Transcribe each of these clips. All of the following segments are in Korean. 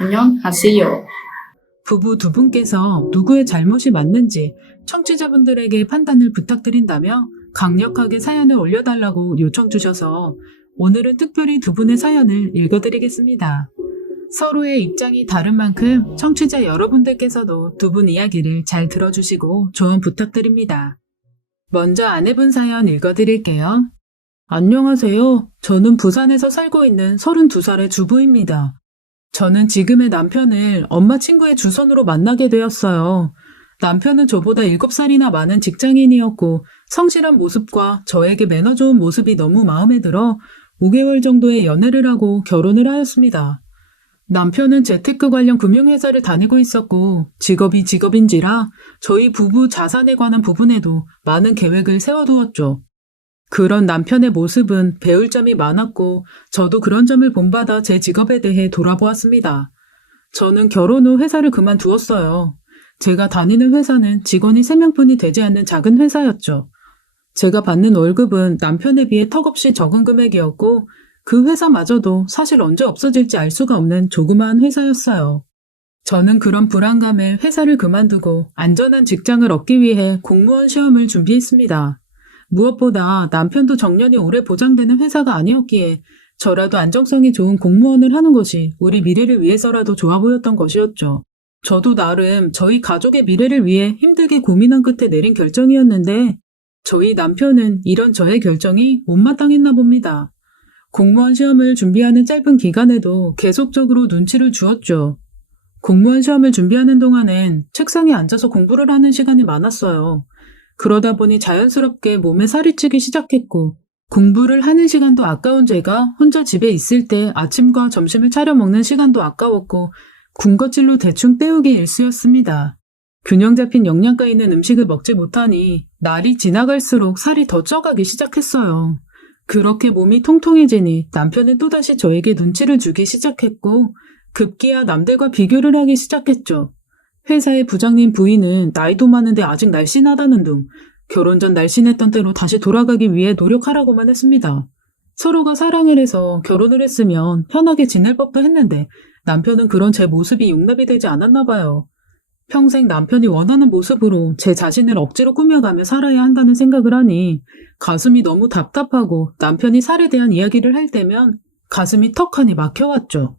안녕하세요. 부부 두 분께서 누구의 잘못이 맞는지 청취자분들에게 판단을 부탁드린다며 강력하게 사연을 올려달라고 요청 주셔서 오늘은 특별히 두 분의 사연을 읽어드리겠습니다. 서로의 입장이 다른 만큼 청취자 여러분들께서도 두 분 이야기를 잘 들어주시고 조언 부탁드립니다. 먼저 아내분 사연 읽어드릴게요. 안녕하세요. 저는 부산에서 살고 있는 32살의 주부입니다. 저는 지금의 남편을 엄마 친구의 주선으로 만나게 되었어요. 남편은 저보다 7살이나 많은 직장인이었고 성실한 모습과 저에게 매너 좋은 모습이 너무 마음에 들어 5개월 정도의 연애를 하고 결혼을 하였습니다. 남편은 재테크 관련 금융회사를 다니고 있었고 직업이 직업인지라 저희 부부 자산에 관한 부분에도 많은 계획을 세워두었죠. 그런 남편의 모습은 배울 점이 많았고 저도 그런 점을 본받아 제 직업에 대해 돌아보았습니다. 저는 결혼 후 회사를 그만두었어요. 제가 다니는 회사는 직원이 3명뿐이 되지 않는 작은 회사였죠. 제가 받는 월급은 남편에 비해 턱없이 적은 금액이었고 그 회사마저도 사실 언제 없어질지 알 수가 없는 조그마한 회사였어요. 저는 그런 불안감에 회사를 그만두고 안전한 직장을 얻기 위해 공무원 시험을 준비했습니다. 무엇보다 남편도 정년이 오래 보장되는 회사가 아니었기에 저라도 안정성이 좋은 공무원을 하는 것이 우리 미래를 위해서라도 좋아 보였던 것이었죠. 저도 나름 저희 가족의 미래를 위해 힘들게 고민한 끝에 내린 결정이었는데 저희 남편은 이런 저의 결정이 못마땅했나 봅니다. 공무원 시험을 준비하는 짧은 기간에도 계속적으로 눈치를 주었죠. 공무원 시험을 준비하는 동안엔 책상에 앉아서 공부를 하는 시간이 많았어요. 그러다 보니 자연스럽게 몸에 살이 찌기 시작했고 공부를 하는 시간도 아까운 제가 혼자 집에 있을 때 아침과 점심을 차려 먹는 시간도 아까웠고 군것질로 대충 때우기 일쑤였습니다. 균형 잡힌 영양가 있는 음식을 먹지 못하니 날이 지나갈수록 살이 더 쪄가기 시작했어요. 그렇게 몸이 통통해지니 남편은 또다시 저에게 눈치를 주기 시작했고 급기야 남들과 비교를 하기 시작했죠. 회사의 부장님 부인은 나이도 많은데 아직 날씬하다는 둥 결혼 전 날씬했던 때로 다시 돌아가기 위해 노력하라고만 했습니다. 서로가 사랑을 해서 결혼을 했으면 편하게 지낼 법도 했는데 남편은 그런 제 모습이 용납이 되지 않았나 봐요. 평생 남편이 원하는 모습으로 제 자신을 억지로 꾸며가며 살아야 한다는 생각을 하니 가슴이 너무 답답하고 남편이 살에 대한 이야기를 할 때면 가슴이 턱하니 막혀왔죠.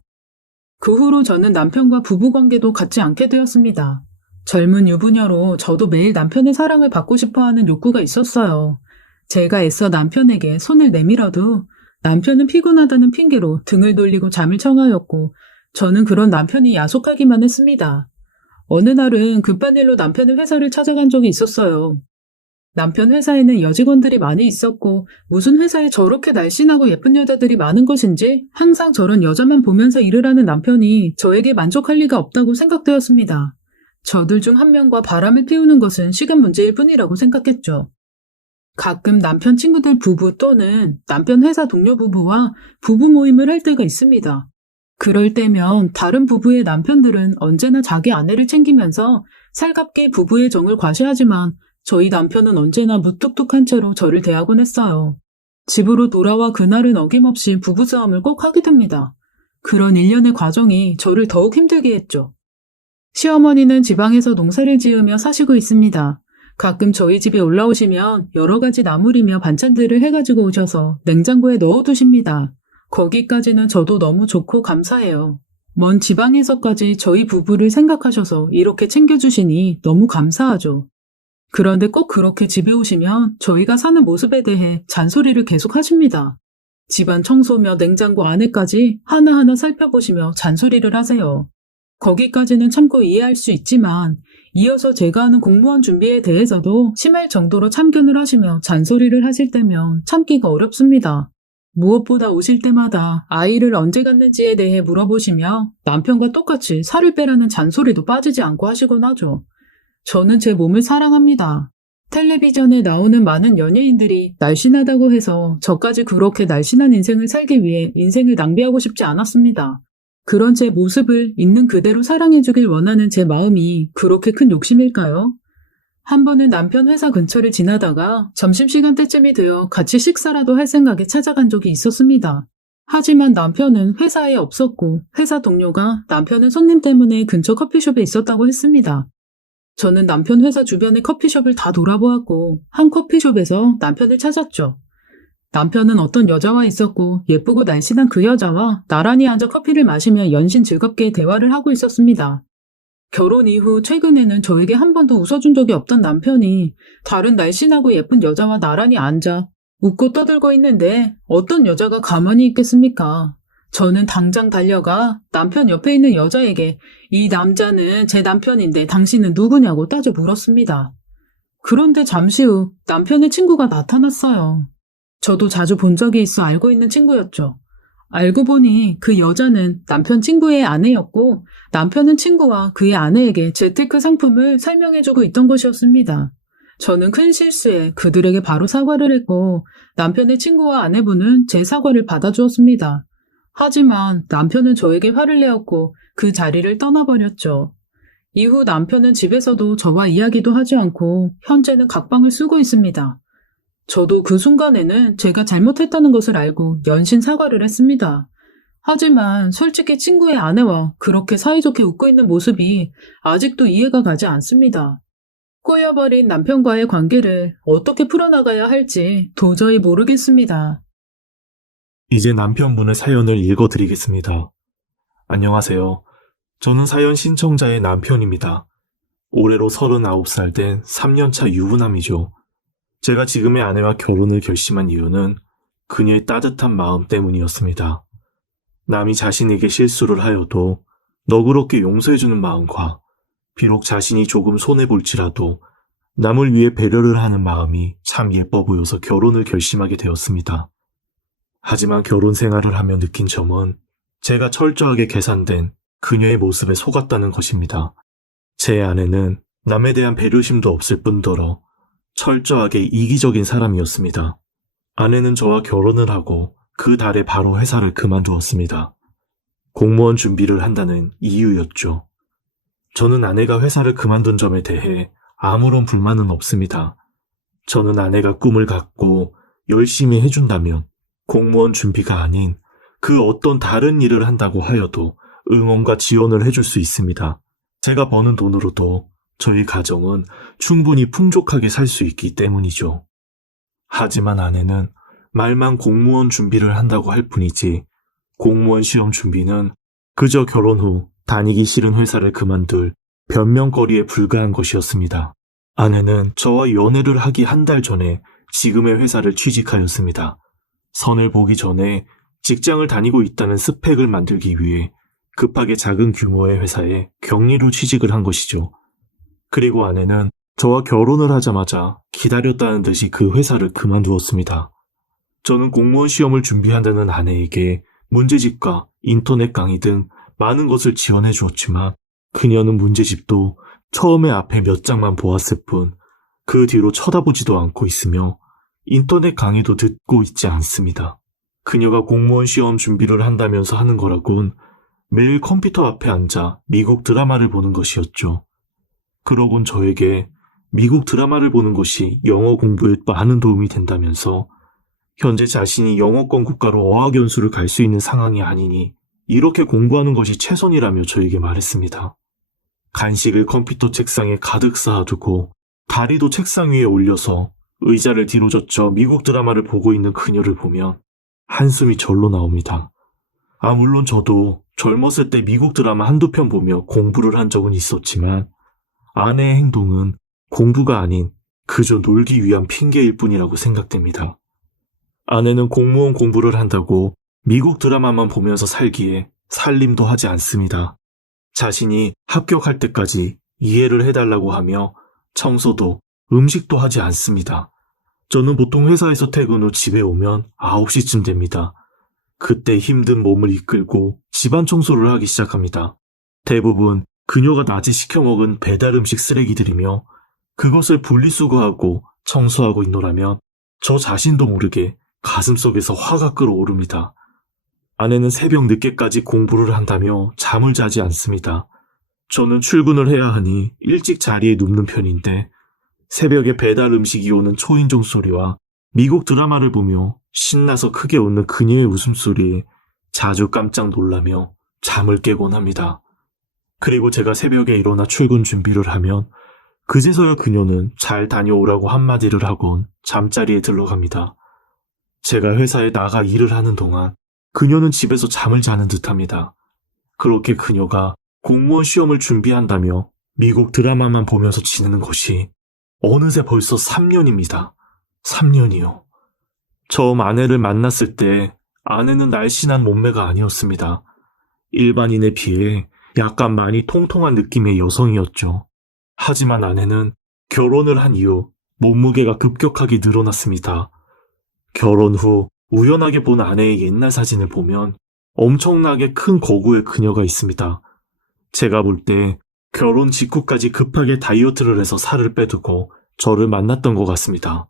그 후로 저는 남편과 부부관계도 갖지 않게 되었습니다. 젊은 유부녀로 저도 매일 남편의 사랑을 받고 싶어하는 욕구가 있었어요. 제가 애써 남편에게 손을 내밀어도 남편은 피곤하다는 핑계로 등을 돌리고 잠을 청하였고 저는 그런 남편이 야속하기만 했습니다. 어느 날은 급한 일로 남편의 회사를 찾아간 적이 있었어요. 남편 회사에는 여직원들이 많이 있었고 무슨 회사에 저렇게 날씬하고 예쁜 여자들이 많은 것인지 항상 저런 여자만 보면서 일을 하는 남편이 저에게 만족할 리가 없다고 생각되었습니다. 저들 중 한 명과 바람을 피우는 것은 시간 문제일 뿐이라고 생각했죠. 가끔 남편 친구들 부부 또는 남편 회사 동료 부부와 부부 모임을 할 때가 있습니다. 그럴 때면 다른 부부의 남편들은 언제나 자기 아내를 챙기면서 살갑게 부부의 정을 과시하지만 저희 남편은 언제나 무뚝뚝한 채로 저를 대하곤 했어요. 집으로 돌아와 그날은 어김없이 부부싸움을 꼭 하게 됩니다. 그런 일련의 과정이 저를 더욱 힘들게 했죠. 시어머니는 지방에서 농사를 지으며 사시고 있습니다. 가끔 저희 집에 올라오시면 여러 가지 나물이며 반찬들을 해가지고 오셔서 냉장고에 넣어두십니다. 거기까지는 저도 너무 좋고 감사해요. 먼 지방에서까지 저희 부부를 생각하셔서 이렇게 챙겨주시니 너무 감사하죠. 그런데 꼭 그렇게 집에 오시면 저희가 사는 모습에 대해 잔소리를 계속 하십니다. 집안 청소며 냉장고 안에까지 하나하나 살펴보시며 잔소리를 하세요. 거기까지는 참고 이해할 수 있지만 이어서 제가 하는 공무원 준비에 대해서도 심할 정도로 참견을 하시며 잔소리를 하실 때면 참기가 어렵습니다. 무엇보다 오실 때마다 아이를 언제 갖는지에 대해 물어보시며 남편과 똑같이 살을 빼라는 잔소리도 빠지지 않고 하시곤 하죠. 저는 제 몸을 사랑합니다. 텔레비전에 나오는 많은 연예인들이 날씬하다고 해서 저까지 그렇게 날씬한 인생을 살기 위해 인생을 낭비하고 싶지 않았습니다. 그런 제 모습을 있는 그대로 사랑해주길 원하는 제 마음이 그렇게 큰 욕심일까요? 한 번은 남편 회사 근처를 지나다가 점심시간 때쯤이 되어 같이 식사라도 할 생각에 찾아간 적이 있었습니다. 하지만 남편은 회사에 없었고 회사 동료가 남편은 손님 때문에 근처 커피숍에 있었다고 했습니다. 저는 남편 회사 주변의 커피숍을 다 돌아보았고 한 커피숍에서 남편을 찾았죠. 남편은 어떤 여자와 있었고 예쁘고 날씬한 그 여자와 나란히 앉아 커피를 마시며 연신 즐겁게 대화를 하고 있었습니다. 결혼 이후 최근에는 저에게 한 번도 웃어준 적이 없던 남편이 다른 날씬하고 예쁜 여자와 나란히 앉아 웃고 떠들고 있는데 어떤 여자가 가만히 있겠습니까? 저는 당장 달려가 남편 옆에 있는 여자에게 이 남자는 제 남편인데 당신은 누구냐고 따져 물었습니다. 그런데 잠시 후 남편의 친구가 나타났어요. 저도 자주 본 적이 있어 알고 있는 친구였죠. 알고 보니 그 여자는 남편 친구의 아내였고 남편은 친구와 그의 아내에게 재테크 상품을 설명해주고 있던 것이었습니다. 저는 큰 실수에 그들에게 바로 사과를 했고 남편의 친구와 아내분은 제 사과를 받아주었습니다. 하지만 남편은 저에게 화를 내었고 그 자리를 떠나버렸죠. 이후 남편은 집에서도 저와 이야기도 하지 않고 현재는 각방을 쓰고 있습니다. 저도 그 순간에는 제가 잘못했다는 것을 알고 연신 사과를 했습니다. 하지만 솔직히 친구의 아내와 그렇게 사이좋게 웃고 있는 모습이 아직도 이해가 가지 않습니다. 꼬여버린 남편과의 관계를 어떻게 풀어나가야 할지 도저히 모르겠습니다. 이제 남편분의 사연을 읽어드리겠습니다. 안녕하세요. 저는 사연 신청자의 남편입니다. 올해로 39살 된 3년차 유부남이죠. 제가 지금의 아내와 결혼을 결심한 이유는 그녀의 따뜻한 마음 때문이었습니다. 남이 자신에게 실수를 하여도 너그럽게 용서해주는 마음과 비록 자신이 조금 손해볼지라도 남을 위해 배려를 하는 마음이 참 예뻐 보여서 결혼을 결심하게 되었습니다. 하지만 결혼 생활을 하며 느낀 점은 제가 철저하게 계산된 그녀의 모습에 속았다는 것입니다. 제 아내는 남에 대한 배려심도 없을 뿐더러 철저하게 이기적인 사람이었습니다. 아내는 저와 결혼을 하고 그 달에 바로 회사를 그만두었습니다. 공무원 준비를 한다는 이유였죠. 저는 아내가 회사를 그만둔 점에 대해 아무런 불만은 없습니다. 저는 아내가 꿈을 갖고 열심히 해준다면 공무원 준비가 아닌 그 어떤 다른 일을 한다고 하여도 응원과 지원을 해줄 수 있습니다. 제가 버는 돈으로도 저희 가정은 충분히 풍족하게 살 수 있기 때문이죠. 하지만 아내는 말만 공무원 준비를 한다고 할 뿐이지 공무원 시험 준비는 그저 결혼 후 다니기 싫은 회사를 그만둘 변명거리에 불과한 것이었습니다. 아내는 저와 연애를 하기 한 달 전에 지금의 회사를 취직하였습니다. 선을 보기 전에 직장을 다니고 있다는 스펙을 만들기 위해 급하게 작은 규모의 회사에 격리로 취직을 한 것이죠. 그리고 아내는 저와 결혼을 하자마자 기다렸다는 듯이 그 회사를 그만두었습니다. 저는 공무원 시험을 준비한다는 아내에게 문제집과 인터넷 강의 등 많은 것을 지원해 주었지만 그녀는 문제집도 처음에 앞에 몇 장만 보았을 뿐 그 뒤로 쳐다보지도 않고 있으며 인터넷 강의도 듣고 있지 않습니다. 그녀가 공무원 시험 준비를 한다면서 하는 거라곤 매일 컴퓨터 앞에 앉아 미국 드라마를 보는 것이었죠. 그러곤 저에게 미국 드라마를 보는 것이 영어 공부에 많은 도움이 된다면서 현재 자신이 영어권 국가로 어학연수를 갈 수 있는 상황이 아니니 이렇게 공부하는 것이 최선이라며 저에게 말했습니다. 간식을 컴퓨터 책상에 가득 쌓아두고 다리도 책상 위에 올려서 의자를 뒤로 젖혀 미국 드라마를 보고 있는 그녀를 보면 한숨이 절로 나옵니다. 물론 저도 젊었을 때 미국 드라마 한두 편 보며 공부를 한 적은 있었지만 아내의 행동은 공부가 아닌 그저 놀기 위한 핑계일 뿐이라고 생각됩니다. 아내는 공무원 공부를 한다고 미국 드라마만 보면서 살기에 살림도 하지 않습니다. 자신이 합격할 때까지 이해를 해달라고 하며 청소도 음식도 하지 않습니다. 저는 보통 회사에서 퇴근 후 집에 오면 9시쯤 됩니다. 그때 힘든 몸을 이끌고 집안 청소를 하기 시작합니다. 대부분 그녀가 낮에 시켜 먹은 배달 음식 쓰레기들이며 그것을 분리수거하고 청소하고 있노라면 저 자신도 모르게 가슴속에서 화가 끓어오릅니다. 아내는 새벽 늦게까지 공부를 한다며 잠을 자지 않습니다. 저는 출근을 해야 하니 일찍 자리에 눕는 편인데 새벽에 배달 음식이 오는 초인종 소리와 미국 드라마를 보며 신나서 크게 웃는 그녀의 웃음소리에 자주 깜짝 놀라며 잠을 깨곤 합니다. 그리고 제가 새벽에 일어나 출근 준비를 하면 그제서야 그녀는 잘 다녀오라고 한마디를 하곤 잠자리에 들러갑니다. 제가 회사에 나가 일을 하는 동안 그녀는 집에서 잠을 자는 듯합니다. 그렇게 그녀가 공무원 시험을 준비한다며 미국 드라마만 보면서 지내는 것이 어느새 벌써 3년입니다. 3년이요. 처음 아내를 만났을 때 아내는 날씬한 몸매가 아니었습니다. 일반인에 비해 약간 많이 통통한 느낌의 여성이었죠. 하지만 아내는 결혼을 한 이후 몸무게가 급격하게 늘어났습니다. 결혼 후 우연하게 본 아내의 옛날 사진을 보면 엄청나게 큰 거구의 그녀가 있습니다. 제가 볼 때 결혼 직후까지 급하게 다이어트를 해서 살을 빼두고 저를 만났던 것 같습니다.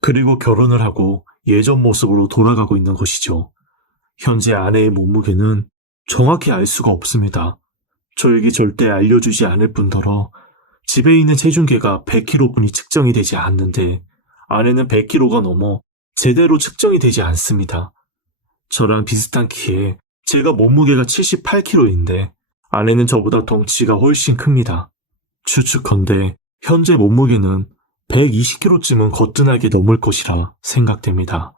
그리고 결혼을 하고 예전 모습으로 돌아가고 있는 것이죠. 현재 아내의 몸무게는 정확히 알 수가 없습니다. 저에게 절대 알려주지 않을 뿐더러 집에 있는 체중계가 100kg뿐이 측정이 되지 않는데 아내는 100kg가 넘어 제대로 측정이 되지 않습니다. 저랑 비슷한 키에 제가 몸무게가 78kg인데 아내는 저보다 덩치가 훨씬 큽니다. 추측컨대 현재 몸무게는 120kg쯤은 거뜬하게 넘을 것이라 생각됩니다.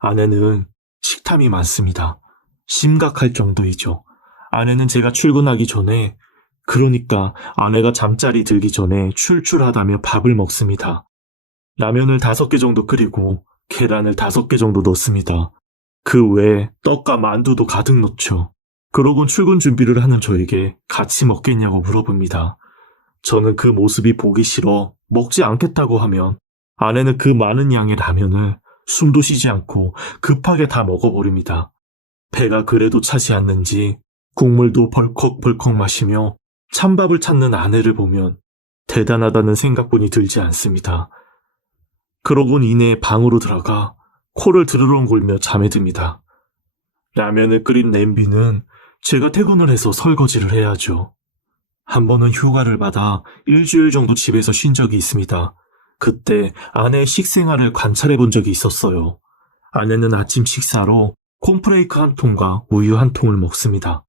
아내는 식탐이 많습니다. 심각할 정도이죠. 아내는 제가 출근하기 전에, 그러니까 아내가 잠자리 들기 전에 출출하다며 밥을 먹습니다. 라면을 5개 정도 끓이고 계란을 5개 정도 넣습니다. 그 외에 떡과 만두도 가득 넣죠. 그러곤 출근 준비를 하는 저에게 같이 먹겠냐고 물어봅니다. 저는 그 모습이 보기 싫어 먹지 않겠다고 하면 아내는 그 많은 양의 라면을 숨도 쉬지 않고 급하게 다 먹어버립니다. 배가 그래도 차지 않는지 국물도 벌컥벌컥 마시며 찬밥을 찾는 아내를 보면 대단하다는 생각뿐이 들지 않습니다. 그러곤 이내 방으로 들어가 코를 드르렁 골며 잠에 듭니다. 라면을 끓인 냄비는 제가 퇴근을 해서 설거지를 해야죠. 한 번은 휴가를 받아 일주일 정도 집에서 쉰 적이 있습니다. 그때 아내의 식생활을 관찰해 본 적이 있었어요. 아내는 아침 식사로 콘프레이크 한 통과 우유 한 통을 먹습니다.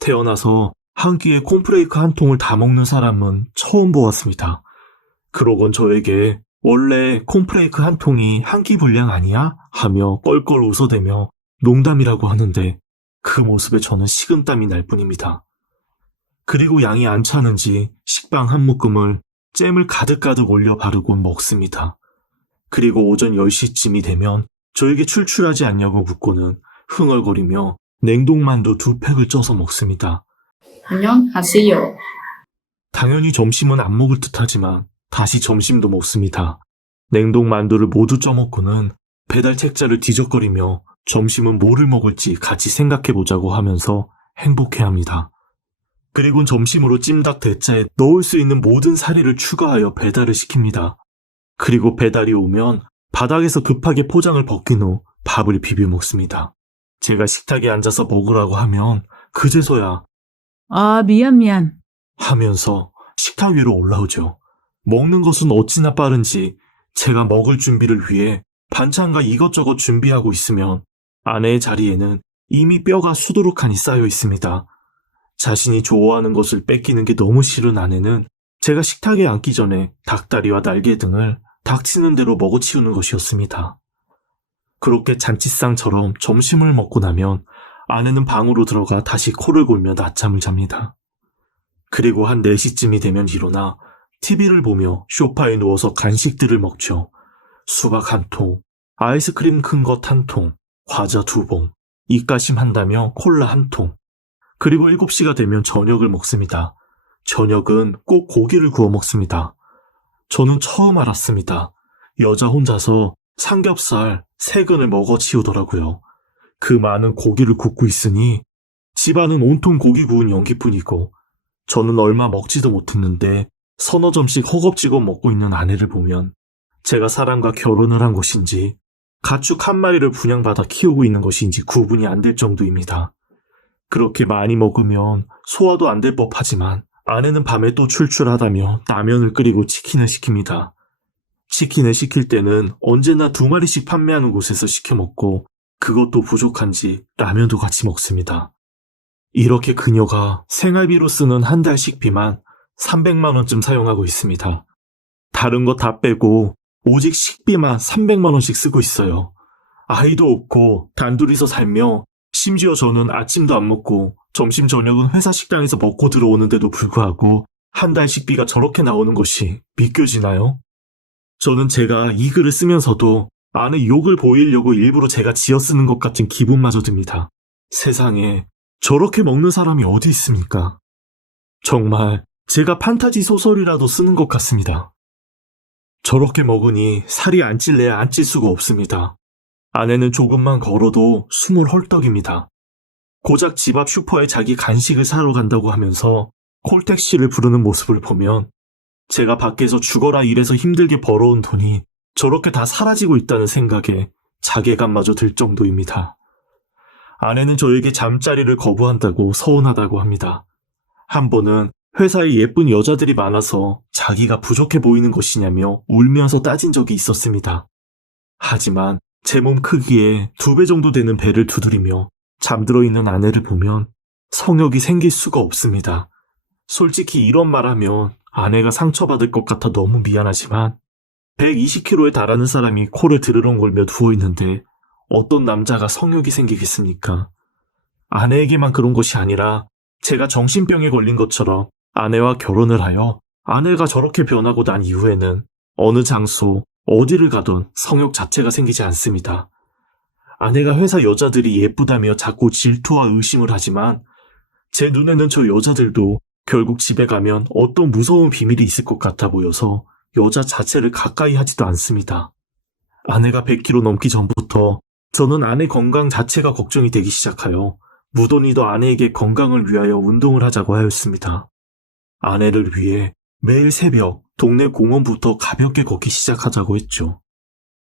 태어나서 한 끼에 콘프레이크 한 통을 다 먹는 사람은 처음 보았습니다. 그러곤 저에게 원래 콘프레이크 한 통이 한 끼 분량 아니야? 하며 껄껄 웃어대며 농담이라고 하는데 그 모습에 저는 식은땀이 날 뿐입니다. 그리고 양이 안 차는지 식빵 한 묶음을 잼을 가득가득 올려 바르곤 먹습니다. 그리고 오전 10시쯤이 되면 저에게 출출하지 않냐고 묻고는 흥얼거리며 냉동만두 2팩을 쪄서 먹습니다. 안녕하세요. 당연히 점심은 안 먹을 듯하지만 다시 점심도 먹습니다. 냉동만두를 모두 쪄먹고는 배달 책자를 뒤적거리며 점심은 뭐를 먹을지 같이 생각해보자고 하면서 행복해합니다. 그리고 점심으로 찜닭 대짜에 넣을 수 있는 모든 사리를 추가하여 배달을 시킵니다. 그리고 배달이 오면 바닥에서 급하게 포장을 벗긴 후 밥을 비벼 먹습니다. 제가 식탁에 앉아서 먹으라고 하면 그제서야 아, 미안. 하면서 식탁 위로 올라오죠. 먹는 것은 어찌나 빠른지 제가 먹을 준비를 위해 반찬과 이것저것 준비하고 있으면 아내의 자리에는 이미 뼈가 수두룩하니 쌓여 있습니다. 자신이 좋아하는 것을 뺏기는 게 너무 싫은 아내는 제가 식탁에 앉기 전에 닭다리와 날개 등을 닥치는 대로 먹어치우는 것이었습니다. 그렇게 잔치상처럼 점심을 먹고 나면 아내는 방으로 들어가 다시 코를 골며 낮잠을 잡니다. 그리고 한 4시쯤이 되면 일어나 TV를 보며 소파에 누워서 간식들을 먹죠. 수박 한 통, 아이스크림 큰 것 한 통, 과자 2봉, 입가심 한다며 콜라 한 통. 그리고 7시가 되면 저녁을 먹습니다. 저녁은 꼭 고기를 구워 먹습니다. 저는 처음 알았습니다. 여자 혼자서 삼겹살 3근을 먹어치우더라고요. 그 많은 고기를 굽고 있으니 집안은 온통 고기 구운 연기뿐이고 저는 얼마 먹지도 못했는데 서너 점씩 허겁지겁 먹고 있는 아내를 보면 제가 사람과 결혼을 한 것인지 가축 한 마리를 분양받아 키우고 있는 것인지 구분이 안 될 정도입니다. 그렇게 많이 먹으면 소화도 안 될 법하지만 아내는 밤에 또 출출하다며 라면을 끓이고 치킨을 시킵니다. 치킨을 시킬 때는 언제나 2마리씩 판매하는 곳에서 시켜 먹고 그것도 부족한지 라면도 같이 먹습니다. 이렇게 그녀가 생활비로 쓰는 한 달 식비만 300만 원쯤 사용하고 있습니다. 다른 거 다 빼고 오직 식비만 300만 원씩 쓰고 있어요. 아이도 없고 단둘이서 살며 심지어 저는 아침도 안 먹고 점심 저녁은 회사 식당에서 먹고 들어오는데도 불구하고 한 달 식비가 저렇게 나오는 것이 믿겨지나요? 저는 제가 이 글을 쓰면서도 아내 욕을 보이려고 일부러 제가 지어 쓰는 것 같은 기분마저 듭니다. 세상에 저렇게 먹는 사람이 어디 있습니까? 정말 제가 판타지 소설이라도 쓰는 것 같습니다. 저렇게 먹으니 살이 안 찔래야 안 찔 수가 없습니다. 아내는 조금만 걸어도 숨을 헐떡입니다. 고작 집 앞 슈퍼에 자기 간식을 사러 간다고 하면서 콜택시를 부르는 모습을 보면 제가 밖에서 죽어라 일해서 힘들게 벌어온 돈이 저렇게 다 사라지고 있다는 생각에 자괴감마저 들 정도입니다. 아내는 저에게 잠자리를 거부한다고 서운하다고 합니다. 한 번은 회사에 예쁜 여자들이 많아서 자기가 부족해 보이는 것이냐며 울면서 따진 적이 있었습니다. 하지만 제 몸 크기에 2배 정도 되는 배를 두드리며 잠들어 있는 아내를 보면 성욕이 생길 수가 없습니다. 솔직히 이런 말하면 아내가 상처받을 것 같아 너무 미안하지만 120kg에 달하는 사람이 코를 드르렁거리며 누워있는데 어떤 남자가 성욕이 생기겠습니까? 아내에게만 그런 것이 아니라 제가 정신병에 걸린 것처럼 아내와 결혼을 하여 아내가 저렇게 변하고 난 이후에는 어느 장소, 어디를 가든 성욕 자체가 생기지 않습니다. 아내가 회사 여자들이 예쁘다며 자꾸 질투와 의심을 하지만 제 눈에는 저 여자들도 결국 집에 가면 어떤 무서운 비밀이 있을 것 같아 보여서 여자 자체를 가까이 하지도 않습니다. 아내가 100kg 넘기 전부터 저는 아내 건강 자체가 걱정이 되기 시작하여 무던히도 아내에게 건강을 위하여 운동을 하자고 하였습니다. 아내를 위해 매일 새벽 동네 공원부터 가볍게 걷기 시작하자고 했죠.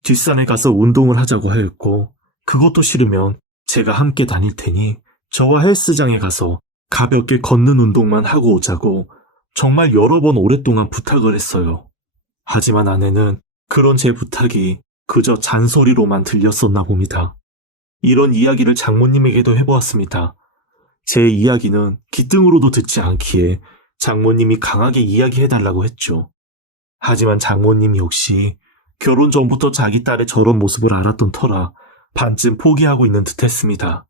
뒷산에 가서 운동을 하자고 하였고 그것도 싫으면 제가 함께 다닐 테니 저와 헬스장에 가서 가볍게 걷는 운동만 하고 오자고 정말 여러 번 오랫동안 부탁을 했어요. 하지만 아내는 그런 제 부탁이 그저 잔소리로만 들렸었나 봅니다. 이런 이야기를 장모님에게도 해보았습니다. 제 이야기는 기등으로도 듣지 않기에 장모님이 강하게 이야기해달라고 했죠. 하지만 장모님 역시 결혼 전부터 자기 딸의 저런 모습을 알았던 터라 반쯤 포기하고 있는 듯 했습니다.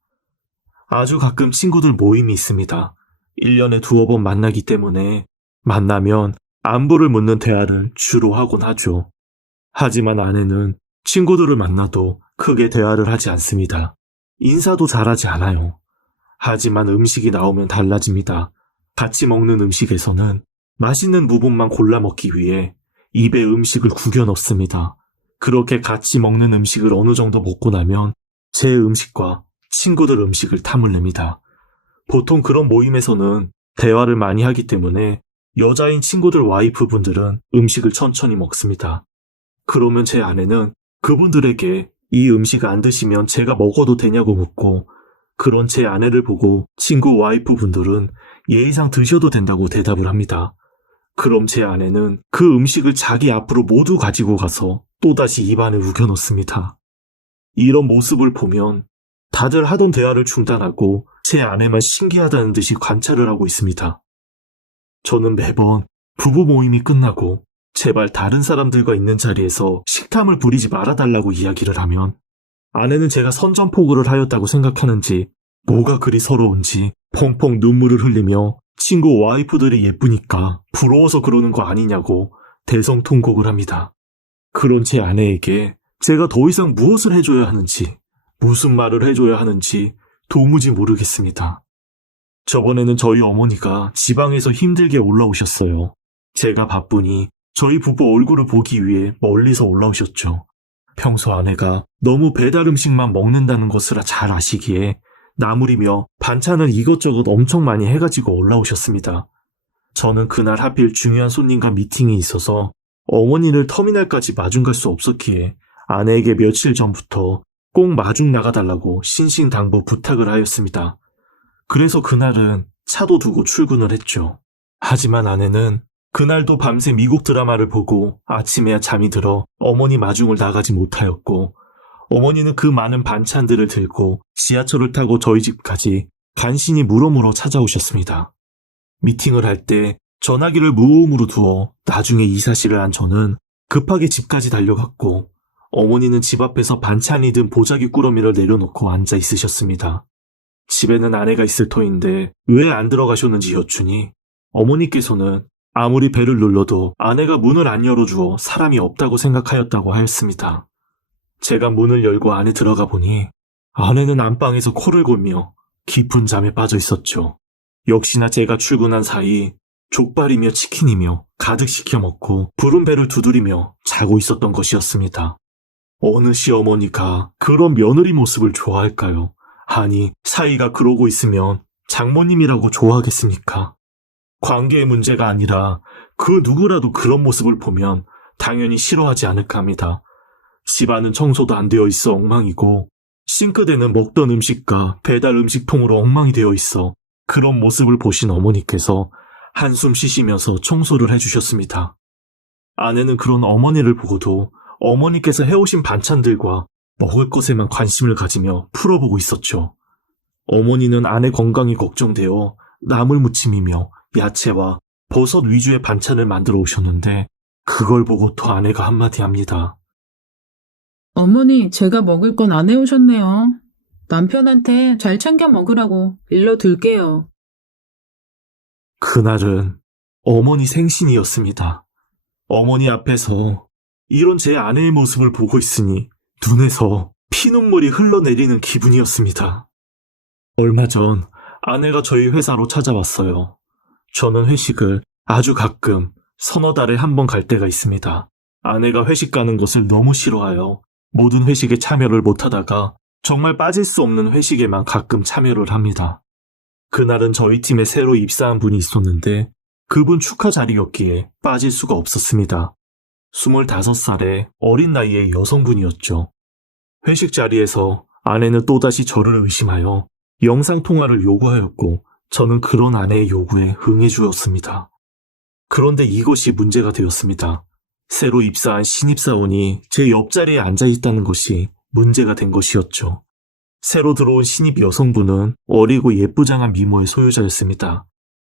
아주 가끔 친구들 모임이 있습니다. 1년에 2번 만나기 때문에 만나면 안부를 묻는 대화를 주로 하곤 하죠. 하지만 아내는 친구들을 만나도 크게 대화를 하지 않습니다. 인사도 잘하지 않아요. 하지만 음식이 나오면 달라집니다. 같이 먹는 음식에서는 맛있는 부분만 골라 먹기 위해 입에 음식을 구겨 넣습니다. 그렇게 같이 먹는 음식을 어느 정도 먹고 나면 제 음식과 친구들 음식을 탐을 냅니다. 보통 그런 모임에서는 대화를 많이 하기 때문에 여자인 친구들 와이프분들은 음식을 천천히 먹습니다. 그러면 제 아내는 그분들에게 이 음식 안 드시면 제가 먹어도 되냐고 묻고 그런 제 아내를 보고 친구 와이프분들은 예의상 드셔도 된다고 대답을 합니다. 그럼 제 아내는 그 음식을 자기 앞으로 모두 가지고 가서 또다시 입안에 우겨 넣습니다. 이런 모습을 보면 다들 하던 대화를 중단하고 제 아내만 신기하다는 듯이 관찰을 하고 있습니다. 저는 매번 부부 모임이 끝나고 제발 다른 사람들과 있는 자리에서 식탐을 부리지 말아달라고 이야기를 하면 아내는 제가 선전포고를 하였다고 생각하는지 뭐가 그리 서러운지 펑펑 눈물을 흘리며 친구 와이프들이 예쁘니까 부러워서 그러는 거 아니냐고 대성통곡을 합니다. 그런 제 아내에게 제가 더 이상 무엇을 해줘야 하는지 무슨 말을 해줘야 하는지 도무지 모르겠습니다. 저번에는 저희 어머니가 지방에서 힘들게 올라오셨어요. 제가 바쁘니 저희 부부 얼굴을 보기 위해 멀리서 올라오셨죠. 평소 아내가 너무 배달 음식만 먹는다는 것을 잘 아시기에 나무리며 반찬을 이것저것 엄청 많이 해가지고 올라오셨습니다. 저는 그날 하필 중요한 손님과 미팅이 있어서 어머니를 터미널까지 마중 갈 수 없었기에 아내에게 며칠 전부터 꼭 마중 나가달라고 신신당부 부탁을 하였습니다. 그래서 그날은 차도 두고 출근을 했죠. 하지만 아내는 그날도 밤새 미국 드라마를 보고 아침에야 잠이 들어 어머니 마중을 나가지 못하였고 어머니는 그 많은 반찬들을 들고 지하철을 타고 저희 집까지 간신히 물어물어 찾아오셨습니다. 미팅을 할 때 전화기를 무음으로 두어 나중에 이 사실을 안 저는 급하게 집까지 달려갔고 어머니는 집 앞에서 반찬이 든 보자기 꾸러미를 내려놓고 앉아 있으셨습니다. 집에는 아내가 있을 터인데 왜 안 들어가셨는지 여쭈니 어머니께서는 아무리 배를 눌러도 아내가 문을 안 열어주어 사람이 없다고 생각하였다고 하였습니다. 제가 문을 열고 안에 들어가 보니 아내는 안방에서 코를 골며 깊은 잠에 빠져 있었죠. 역시나 제가 출근한 사이 족발이며 치킨이며 가득 시켜 먹고 부른 배를 두드리며 자고 있었던 것이었습니다. 어느 시어머니가 그런 며느리 모습을 좋아할까요? 아니, 사이가 그러고 있으면 장모님이라고 좋아하겠습니까? 관계의 문제가 아니라 그 누구라도 그런 모습을 보면 당연히 싫어하지 않을까 합니다. 집안은 청소도 안 되어 있어 엉망이고 싱크대는 먹던 음식과 배달 음식통으로 엉망이 되어 있어 그런 모습을 보신 어머니께서 한숨 쉬시면서 청소를 해주셨습니다. 아내는 그런 어머니를 보고도 어머니께서 해오신 반찬들과 먹을 것에만 관심을 가지며 풀어보고 있었죠. 어머니는 아내 건강이 걱정되어 나물 무침이며 야채와 버섯 위주의 반찬을 만들어 오셨는데 그걸 보고 또 아내가 한마디 합니다. 어머니, 제가 먹을 건 안 해오셨네요. 남편한테 잘 챙겨 먹으라고 일러둘게요. 그날은 어머니 생신이었습니다. 어머니 앞에서 이런 제 아내의 모습을 보고 있으니 눈에서 피눈물이 흘러내리는 기분이었습니다. 얼마 전 아내가 저희 회사로 찾아왔어요. 저는 회식을 아주 가끔 서너 달에 한 번 갈 때가 있습니다. 아내가 회식 가는 것을 너무 싫어하여 모든 회식에 참여를 못하다가 정말 빠질 수 없는 회식에만 가끔 참여를 합니다. 그날은 저희 팀에 새로 입사한 분이 있었는데 그분 축하 자리였기에 빠질 수가 없었습니다. 25살의 어린 나이의 여성분이었죠. 회식 자리에서 아내는 또다시 저를 의심하여 영상통화를 요구하였고 저는 그런 아내의 요구에 응해주었습니다. 그런데 이것이 문제가 되었습니다. 새로 입사한 신입사원이 제 옆자리에 앉아있다는 것이 문제가 된 것이었죠. 새로 들어온 신입 여성분은 어리고 예쁘장한 미모의 소유자였습니다.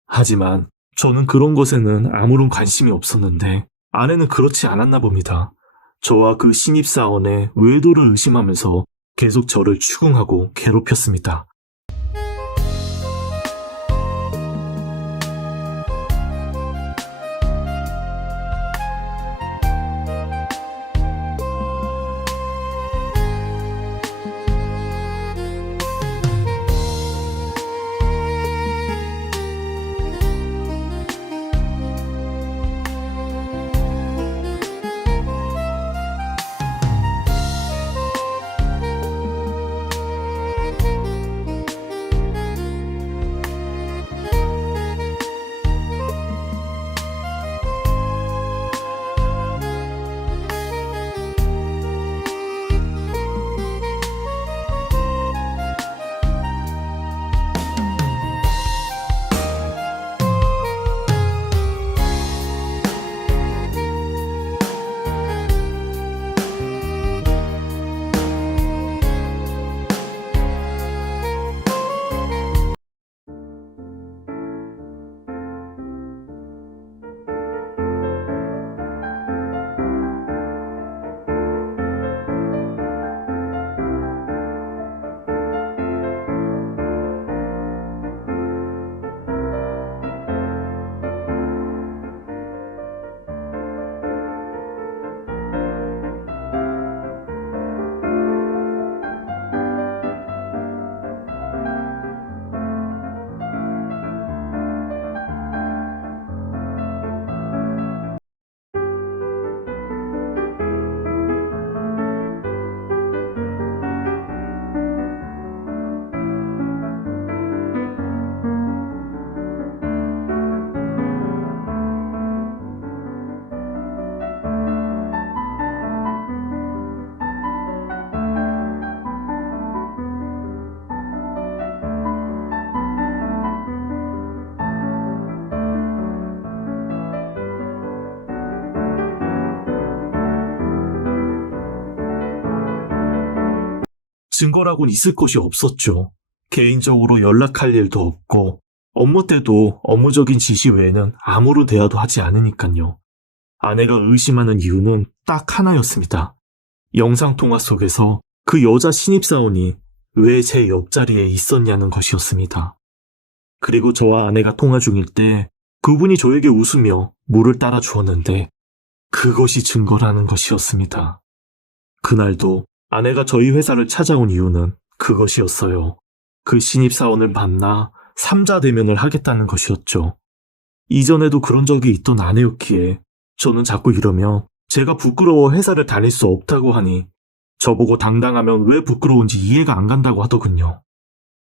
하지만 저는 그런 것에는 아무런 관심이 없었는데 아내는 그렇지 않았나 봅니다. 저와 그 신입사원의 외도를 의심하면서 계속 저를 추궁하고 괴롭혔습니다. 증거라곤 있을 것이 없었죠. 개인적으로 연락할 일도 없고 업무 때도 업무적인 지시 외에는 아무런 대화도 하지 않으니까요. 아내가 의심하는 이유는 딱 하나였습니다. 영상통화 속에서 그 여자 신입사원이 왜 제 옆자리에 있었냐는 것이었습니다. 그리고 저와 아내가 통화 중일 때 그분이 저에게 웃으며 물을 따라 주었는데 그것이 증거라는 것이었습니다. 그날도 아내가 저희 회사를 찾아온 이유는 그것이었어요. 그 신입사원을 만나 3자 대면을 하겠다는 것이었죠. 이전에도 그런 적이 있던 아내였기에 저는 자꾸 이러며 제가 부끄러워 회사를 다닐 수 없다고 하니 저보고 당당하면 왜 부끄러운지 이해가 안 간다고 하더군요.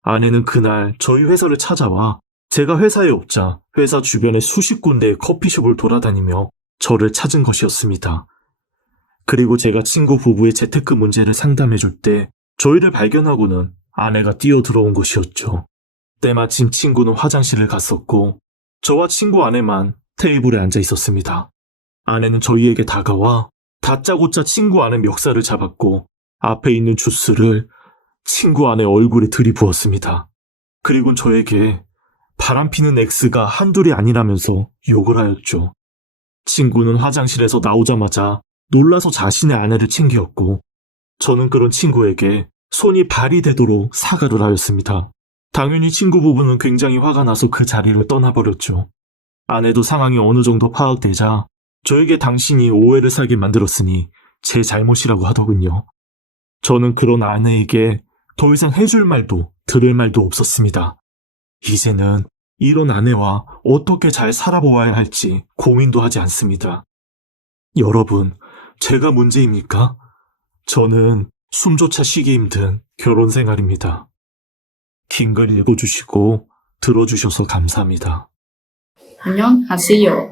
아내는 그날 저희 회사를 찾아와 제가 회사에 없자 회사 주변에 수십 군데의 커피숍을 돌아다니며 저를 찾은 것이었습니다. 그리고 제가 친구 부부의 재테크 문제를 상담해줄 때 저희를 발견하고는 아내가 뛰어들어온 것이었죠. 때마침 친구는 화장실을 갔었고 저와 친구 아내만 테이블에 앉아 있었습니다. 아내는 저희에게 다가와 다짜고짜 친구 아내 멱살을 잡았고 앞에 있는 주스를 친구 아내 얼굴에 들이부었습니다. 그리곤 저에게 바람피는 X가 한둘이 아니라면서 욕을 하였죠. 친구는 화장실에서 나오자마자 놀라서 자신의 아내를 챙겼고 저는 그런 친구에게 손이 발이 되도록 사과를 하였습니다. 당연히 친구 부부는 굉장히 화가 나서 그 자리를 떠나버렸죠. 아내도 상황이 어느 정도 파악되자 저에게 당신이 오해를 사게 만들었으니 제 잘못이라고 하더군요. 저는 그런 아내에게 더 이상 해줄 말도 들을 말도 없었습니다. 이제는 이런 아내와 어떻게 잘 살아보아야 할지 고민도 하지 않습니다. 여러분, 제가 문제입니까? 저는 숨조차 쉬기 힘든 결혼 생활입니다. 긴 글 읽어주시고 들어주셔서 감사합니다. 안녕하세요.